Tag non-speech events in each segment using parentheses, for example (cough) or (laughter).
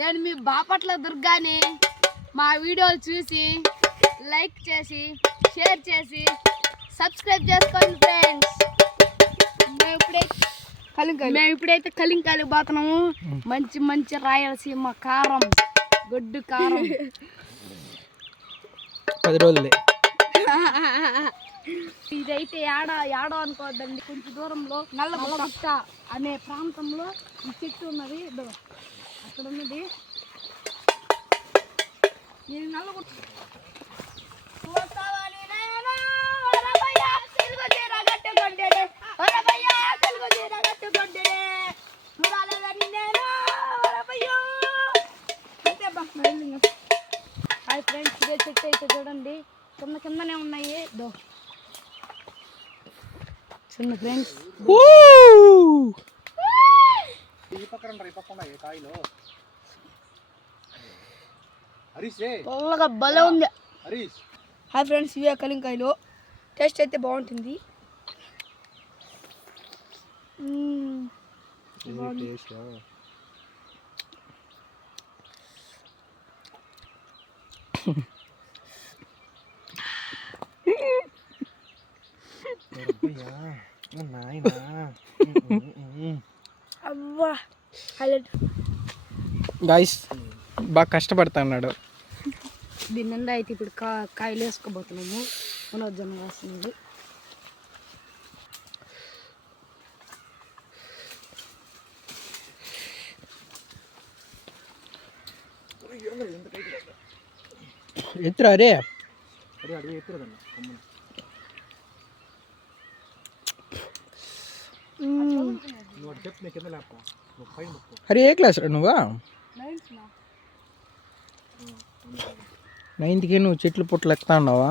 నేను మీ బాపట్ల దుర్గాని మా వీడియోలు చూసి లైక్ చేసి షేర్ చేసి సబ్స్క్రైబ్ చేసుకోండి ఫ్రెండ్స్. మేము ఇప్పుడైతే కలింకాయలు మేము ఇప్పుడైతే కలింకాయలు పోతున్నాము. మంచి మంచి రాయలసీమ కారం గొడ్డు కారం. పది రోజులే. ఇదైతే ఏడ ఏడో అనుకోవద్దండి. కొంచెం దూరంలో నల్లగుట్ట అనే ప్రాంతంలో ఈ చెట్టు ఉన్నది. ఇదో. అక్కడ ఉన్నది నేను నల్లగుట్ట హాయ్ ఫ్రెండ్స్ ఇదే చెట్టు అయితే చూడండి. కింద కిందనే ఉన్నాయి. దో చిన్న ఫ్రెండ్స్. ఈ పక్కన ఈ పక్కన ఏ కాయలు. హరీష్ రే పొల్లగా భలే ఉంది. హరీష్. హాయ్ ఫ్రెండ్స్ ఇవే కలింకాయలు టేస్ట్ అయితే బాగుంటుంది. మ్మ్. అవ్వా. హైలైట్ గాయస్ బాగా కష్టపడుతున్నాడు. దీని నిండా అయితే ఇప్పుడు కా కాయలు వేసుకోబోతున్నాము. పునర్జన్మ రాసింది ఎత్తురా అరే ఏ క్లాస్ రా నువ్వా? నైన్త్కి నువ్వు చెట్లు పుట్లు ఎక్కుతా ఉన్నావా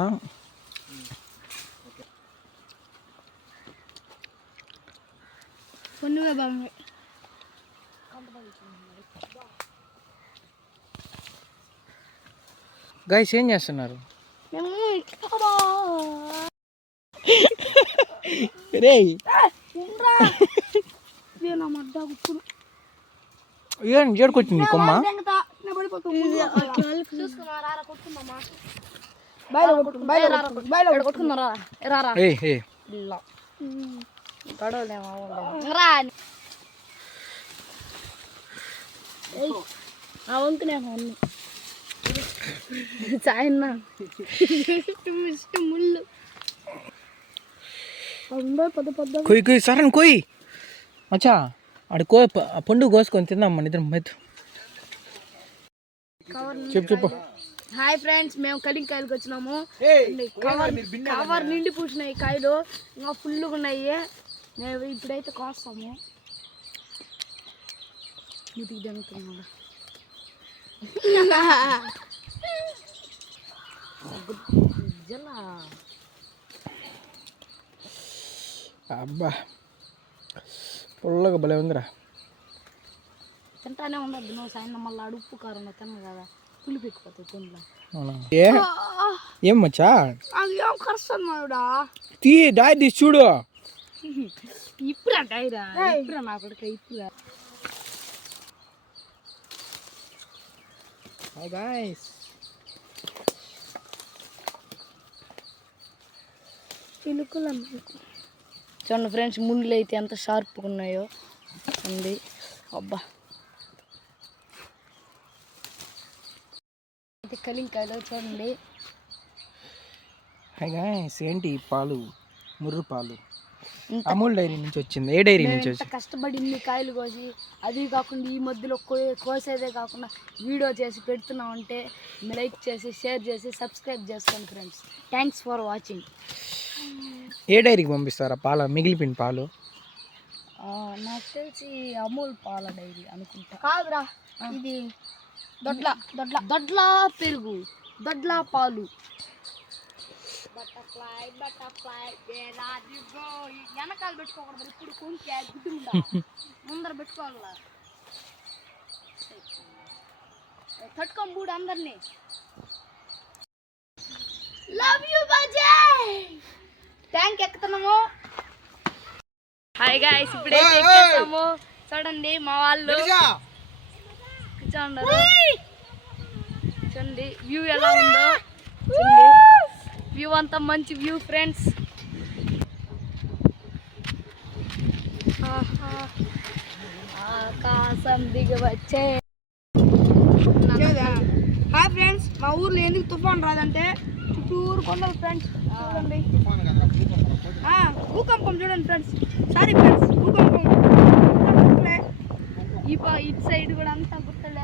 గాయస్ ఏం చేస్తున్నారు? (laughs) రే ఏం జడుకొచ్చింది కొమ్మ? కొయ్యి కొయ్యి సరని కొయ్యి మచ్చా ఆడు కో పండు కోసుకొని తిందాం మన ఇద్దరం మెత్తు చెప్పు చెప్పు. హాయ్ ఫ్రెండ్స్ మేము కలింకాయలకు వచ్చినాము. కవర్ కవర్ నిండి పూసినాయి కాయలు. ఇంకా ఫుల్గా ఉన్నాయి. మేము ఇప్పుడైతే కోస్తాము. ముతికి అబ్బా. పుల్లగా భలే ఉందిరా. తింటానే ఉండద్దు నువ్వు సాయంత్రం మళ్ళీ అడుపు కారం తిన్న కదా. పులిపి ఎక్కిపోతాయి కొండ్లో అవునా? ఏ? ఏం మచ్చా? అది ఏం కరుస్తుంది మావిడా? తీ డాయ్ తీసి చూడు. ఇప్పుడా డైరా ఇప్పుడా నా కొడుక ఇప్పుడా? గాయస్ పిలుకులు చూడండి ఫ్రెండ్స్ ముళ్ళు అయితే ఎంత షార్ప్గా ఉన్నాయో. ఉంది. అబ్బా. అయితే కలింకాయలు చూడండి. ఏంటి పాలు? ముర్రు పాలు. అమూల్ డైరీ నుంచి వచ్చింది. ఏ డైరీ నుంచి వచ్చింది? కష్టపడి ఇన్ని కాయలు కోసి అది కాకుండా ఈ మధ్యలో కో- కోసేదే కాకుండా వీడియో చేసి పెడుతున్నామంటే లైక్ చేసి షేర్ చేసి సబ్స్క్రైబ్ చేసుకోండి ఫ్రెండ్స్. థ్యాంక్స్ ఫర్ వాచింగ్ ఏ డైరీకి పంపిస్తారా పాల మిగిలిపోయిన పాలు? నాకు తెలిసి అమూల్ పాల డైరీ అనుకుంటా. కాదురా ఇది దొడ్ల దొడ్ల దొడ్ల పెరుగు దొడ్ల పాలు. బటర్ఫ్లై బటర్ఫ్లై వెనకాల పెట్టుకోకూడదు ఇప్పుడు కొంచెం గుడ్డు ఉందా? ముందర పెట్టుకోవాలా తట్టుకొని బూడు అందరినీ. లవ్ యూ బజయ్ ట్యాంక్ ఎక్కుతున్నాము. హాయ్ గాయ్స్ ఎక్కేసాము చూడండి మా వాళ్ళు. చూడండి వ్యూ ఎలా ఉందో. వ్యూ అంతా మంచి వ్యూ ఫ్రెండ్స్ ఆకాశం దిగి వచ్చే హాయ్ ఫ్రెండ్స్ మా ఊర్లో ఎందుకు తుఫాన్ రాదంటే చుట్టూరు కొండలు ఫ్రెండ్స్ చూడండి. ఆ, భూకంపం చూడండి ఫ్రెండ్స్ సారీ ఫ్రెండ్స్ భూకంపం. ఈ ఇటు సైడ్ కూడా అంతా గుర్తలే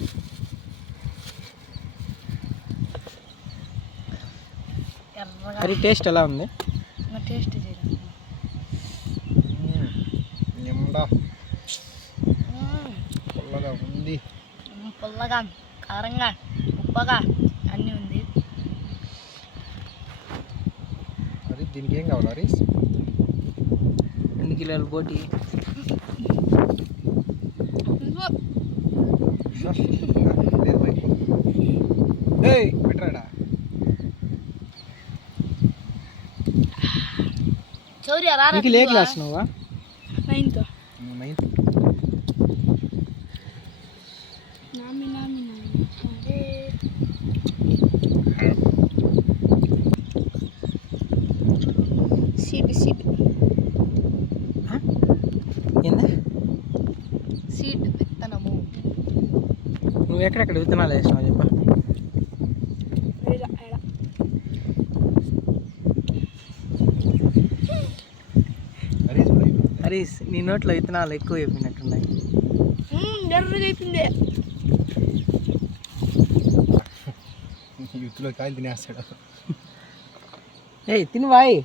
మరి టేస్ట్ ఎలా ఉంది? టేస్ట్ నిమ్మడా పుల్లగా ఉంది. పుల్లగా కారంగా ఉప్పగా అన్నీ ఉంది. మరి దీనికి ఏం కావాలి హరీష్ రెండు కిలోల లేదు ఏయ్ పెట్టరాడా చౌర్య రారా నీకు లే క్లాస్ నువ్వా? నైన్త్. నైన్త్? నామి నామి సీడ్ సీడ్ ఏందా? సీడ్ విత్తనము. నువ్వు ఎక్కడెక్కడ విత్తనాలు వేసినావు చెప్ప ఈడ, ఈడ. హరీష్ కూడా అయిపోయింది. హరీష్ నీ నోట్లో విత్తనాలు ఎక్కువ అయిపోయినట్టున్నాయి యూత్లో కాయలు తినేస్తాడు. ఏయ్ తినువాయ్.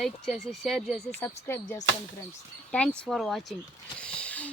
లైక్ చేసి షేర్ చేసి సబ్స్క్రైబ్ చేసుకోండి ఫ్రెండ్స్. Thanks for watching